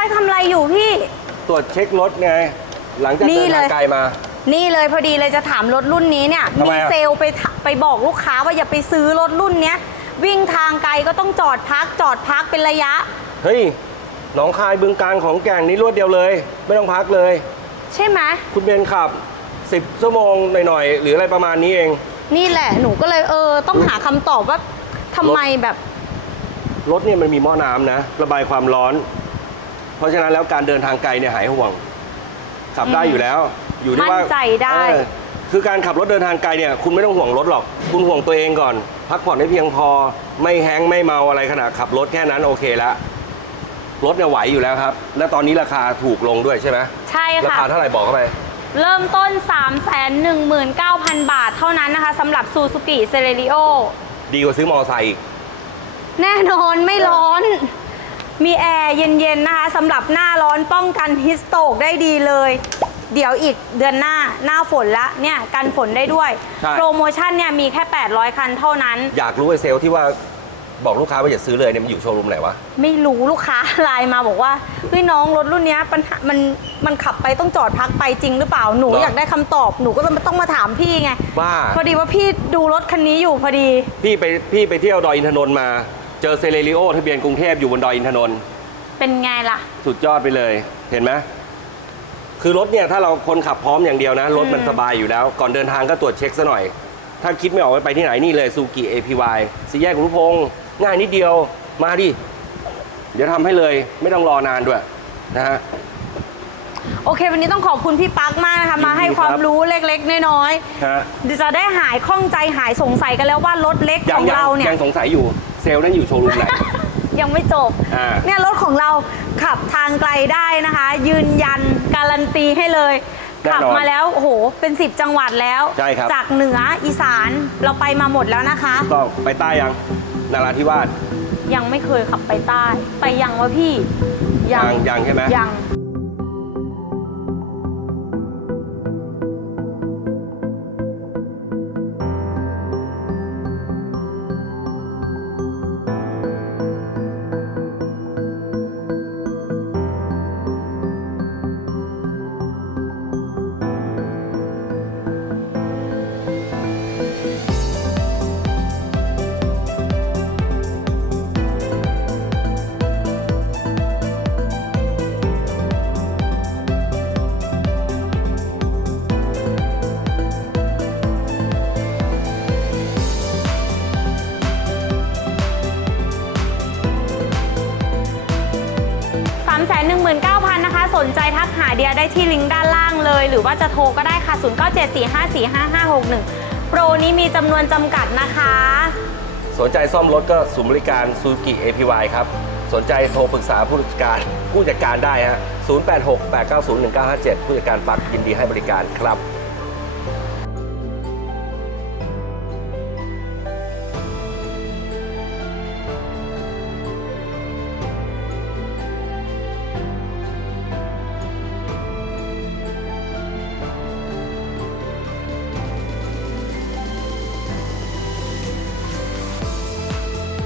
ปักทำอะไรอยู่พี่ ตรวจเช็ครถไง หลังจากนี่เดินเลยทางไกลมา นี่เลยพอดีเลยจะถามรถรุ่นนี้เนี่ยทำไมมีอะ เซลล์ไปถไปบอกลูกค้าว่าอย่าไปซื้อรถรุ่นเนี้ยวิ่งทางไกลก็ต้องจอดพักจอดพักเป็นระยะ เฮ้ยหนองคายบึงการของแก่งนี้รวดเดียวเลย ไม่ต้องพักเลย ใช่ไหมคุณเบนขับ 10ชั่วโมงหน่อยๆหรืออะไรประมาณนี้เอง นี่แหละหนูก็เลยเออ ต้องหาคำตอบว่าทำไมแบบ รถเนี่ยมันมีหม้อน้ำนะ ระบายความร้อน เพราะฉะนั้นแล้วการเดินทางไกลเนี่ยหายห่วง ขับได้อืมอยู่แล้ว อยู่ที่ว่ามั่นใจได้ เออคือการขับรถเดินทางไกลเนี่ยคุณไม่ต้องห่วงรถหรอก คุณห่วงตัวเองก่อน พักผ่อนให้เพียงพอ ไม่แฮงก์ไม่เมาอะไรขณะขับรถแค่นั้นโอเคแล้วรถเนี่ยไหวอยู่แล้วครับ และตอนนี้ราคาถูกลงด้วยใช่ไหมใช่ราค่ะ คาเท่าไหร่บอกเข้าไป เริ่มต้น 3 1 9 0 0 0 บาทเท่านั้นนะคะสำหรับ Suzuki c e l e r i o ดีกว่าซื้อมอเตอร์ไซค์อีก แน่นอนไม่ร้อน มีแอร์เย็นๆนะคะสำหรับหน้าร้อนป้องกันฮิสโตกได้ดีเลย เดี๋ยวอีกเดือนหน้าหน้าฝนละเนี่ยกันฝนได้ด้วย ใช่ โปรโมชั่นเนี่ยมีแค่ 800 คันเท่านั้น อยากรู้ไอ้เซลล์ที่ว่าบอกลูกค้าว่าอย่าซื้อเลยเนี่ยมันอยู่โชว์รูมไหนวะ ไม่รู้ลูกค้า ไลน์มาบอกว่าเฮ้ยน้องรถรุ่นเนี้ยปัญหามันมันขับไปต้องจอดพักไปจริงหรือเปล่าหนูเหรออยากได้คำตอบหนูก็ต้องมาถามพี่ไง ว่าพอดีว่าพี่ดูรถคันนี้อยู่พอดี พี่ไปพี่ไปเที่ยวดอยอินทนนท์มา เจอเซเลริโอทะเบียนกรุงเทพอยู่บนดอยอินทนนท์เป็นไงล่ะ สุดยอดไปเลย เห็นไหมคือรถเนี่ยถ้าเราคนขับพร้อมอย่างเดียวนะ รถมันอืมสบายอยู่แล้ว ก่อนเดินทางก็ตรวจเช็คซะหน่อย ถ้าคิดไม่ออกว่าไปที่ไหนนี่เลยซูกิ APY สี่แยกขุนพงษ์ง่ายนิดเดียวมาดิ เดี๋ยวทำให้เลยไม่ต้องรอนานด้วยนะฮะ โอเค วันนี้ต้องขอบคุณพี่ปั๊กมากนะคะมาให้ยินดีความครับรู้เล็กๆน้อยฮะๆจะได้หายข้องใจหายสงสัยกันแล้วว่ารถเล็กยัของยัเราเนี่ย ยังสงสัยอยู่เซลล์นั่นอยู่โชว์รูมไหน ยังไม่จบ อ่า เนี่ยรถของเราขับทางไกลได้นะคะ ยืนยันการันตีให้เลย แน่นอนขัมาแล้วโอ้โหเป็น 10 จังหวัดแล้ว ใช่ครับ จากเหนืออีสานเราไปมาหมดแล้วนะคะ ก็ไปใต้ยังนาราธิวาส ยังไม่เคยขับไปใต้ ไปยังวะพี่ยังยังใช่ไหม ยัง 3 1 9 0 0 0 นะคะ สนใจทักหาเดียได้ที่ลิงก์ด้านล่างเลย หรือว่าจะโทรก็ได้ค่ะ 0974545561 โปรนี้มีจำนวนจำกัดนะคะ สนใจซ่อมรถก็ศูนย์บริการซูกิ APY ครับ สนใจโทรปรึกษาผู้จัดการผู้จัดการได้ฮะ 086 890 1957 ผู้จัดการปักยินดีให้บริการครับ